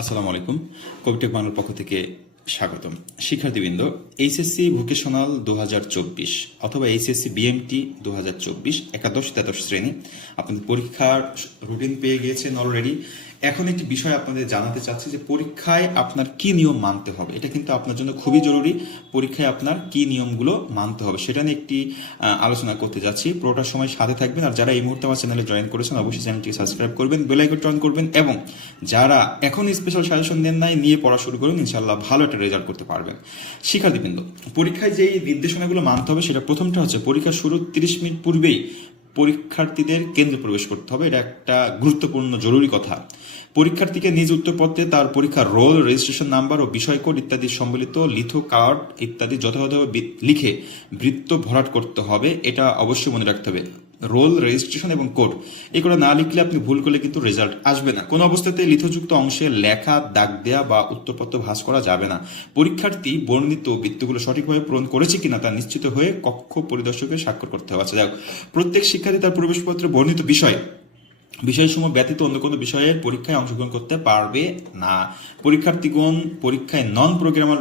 আসসালামু আলাইকুম। কবিটেক বাংলার পক্ষ থেকে স্বাগতম। শিক্ষার্থীবৃন্দ, এইচএসসি ভোকেশনাল দু হাজার চব্বিশ অথবা এইচএসসি বিএমটি দু হাজার চব্বিশ একাদশ, দ্বাদশ শ্রেণি আপনাদের পরীক্ষার রুটিন পেয়ে গিয়েছেন অলরেডি এখন একটি বিষয় আপনাদের জানাতে চাচ্ছি যে পরীক্ষায় আপনার কি নিয়ম মানতে হবে? এটা কিন্তু আপনার জন্য খুবই জরুরি। পরীক্ষায় আপনার কি নিয়মগুলো মানতে হবে? সেটা নিয়ে একটি আলোচনা করতে যাচ্ছি। পুরোটার সময় সাথে থাকবেন আর যারা এই মুহূর্তে আমার চ্যানেলে জয়েন করেছেন, অবশ্যই চ্যানেলটি সাবস্ক্রাইব করবেন বেল আইকন অন করবেন এবং যারা এখন স্পেশাল সাজেশন দেন নাই, নিয়ে পড়া শুরু করুন। ইনশাল্লাহ ভালো একটা রেজাল্ট করতে পারবেন। শিক্ষার্থীবৃন্দ, পরীক্ষায় যেই নির্দেশনাগুলো মানতে হবে সেটা প্রথমটা হচ্ছে পরীক্ষা শুরুর তিরিশ মিনিট পূর্বেই পরীক্ষার্থীদের কেন্দ্রে প্রবেশ করতে হবে। এটা একটা গুরুত্বপূর্ণ, জরুরি কথা। পরীক্ষার্থীকে নিজ উত্তরপত্রে তার পরীক্ষার রোল, রেজিস্ট্রেশন নাম্বার ও বিষয় কোড ইত্যাদি সম্বলিত লিথো কার্ড ইত্যাদি যথাযথভাবে লিখে বৃত্ত ভরাট করতে হবে। এটা অবশ্যই মনে রাখতে হবে। রোল, রেজিস্ট্রেশন এবং কোড। এগুলো না লিখলে আপনি ভুল করলে কিন্তু রেজাল্ট আসবে না। কোনো অবস্থাতে লিথযুক্ত অংশে লেখা, দাগ দেয়া বা উত্তরপত্র ভাস করা যাবে না। পরীক্ষার্থী বর্ণিত বৃত্তগুলো সঠিকভাবে পূরণ করেছে কিনা তা নিশ্চিত হয়ে কক্ষ পরিদর্শকের স্বাক্ষর করতে হবে। আচ্ছা যাক। প্রত্যেক শিক্ষার্থী তার প্রবেশপত্রে বর্ণিত বিষয় বিষয়সমূহ ব্যতীত অন্য কোনো বিষয়ের পরীক্ষায় অংশগ্রহণ করতে পারবে না। পরীক্ষার্থীগণ পরীক্ষায় নন প্রোগ্রামার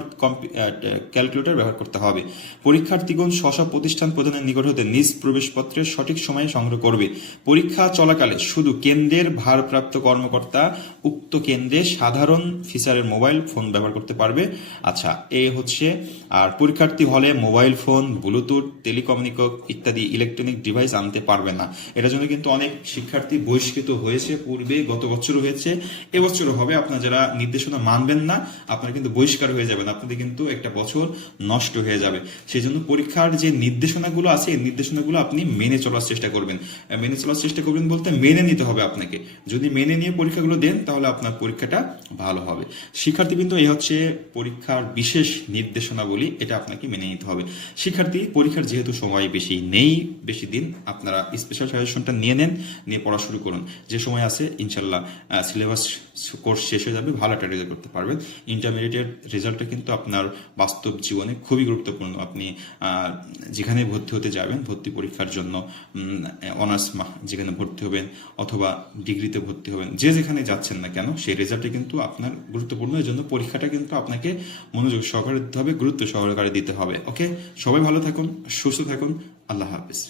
ক্যালকুলেটর ব্যবহার করতে হবে। পরীক্ষার্থীগণ স্ব প্রতিষ্ঠান প্রধানের নিকট হতে নিজ প্রবেশপত্রের সঠিক সময়ে সংগ্রহ করবে। পরীক্ষা চলাকালে শুধু কেন্দ্রের ভারপ্রাপ্ত কর্মকর্তা, উক্ত কেন্দ্রে সাধারণ ফিচারের মোবাইল ফোন ব্যবহার করতে পারবে। আচ্ছা এ হচ্ছে, আর পরীক্ষার্থী হলে মোবাইল ফোন, ব্লুটুথ, টেলিকমিউনিক ইত্যাদি ইলেকট্রনিক ডিভাইস আনতে পারবে না। এটার জন্য কিন্তু অনেক শিক্ষার্থী বহিষ্কৃত হয়েছে, পূর্বে গত বছরও হয়েছে, এবছরও হবে। আপনারা যারা নির্দেশনা মানবেন না, আপনারা কিন্তু বহিষ্কার হয়ে যাবেন। আপনাদের কিন্তু একটা বছর নষ্ট হয়ে যাবে। সেই জন্য পরীক্ষার যে নির্দেশনাগুলো আছে, এই নির্দেশনাগুলো আপনি মেনে চলার চেষ্টা করবেন। মেনে চলার চেষ্টা করবেন বলতে মেনে নিতে হবে আপনাকে। যদি মেনে নিয়ে পরীক্ষাগুলো দেন, তাহলে আপনার পরীক্ষাটা ভালো হবে। শিক্ষার্থী কিন্তু এই হচ্ছে পরীক্ষার বিশেষ নির্দেশনাবলী। এটা আপনাকে মেনে নিতে হবে। শিক্ষার্থী, পরীক্ষার যেহেতু সময় বেশি নেই, বেশি দিন আপনারা স্পেশাল সাজেশনটা নিয়ে নেন, নিয়ে পড়া শুরু করুন। যে সময় আছে, ইনশাল্লাহ সিলেবাস কোর্স শেষ হয়ে যাবে, ভালো একটা রেজাল্ট করতে পারবেন। ইন্টারমিডিয়েটের রেজাল্টটা কিন্তু আপনার বাস্তব জীবনে খুবই গুরুত্বপূর্ণ। আপনি যেখানে ভর্তি হতে যাবেন, ভর্তি পরীক্ষার জন্য অনার্স যেখানে ভর্তি হবেন, অথবা ডিগ্রিতে ভর্তি হবেন, যে যেখানে যাচ্ছেন না কেন, সেই রেজাল্টটা কিন্তু আপনার গুরুত্বপূর্ণ। এই জন্য পরীক্ষাটা কিন্তু আপনাকে মনোযোগ সহকারে দিতে হবে, গুরুত্ব সহকারে দিতে হবে। ওকে সবাই ভালো থাকুন, সুস্থ থাকুন। আল্লাহ হাফিজ।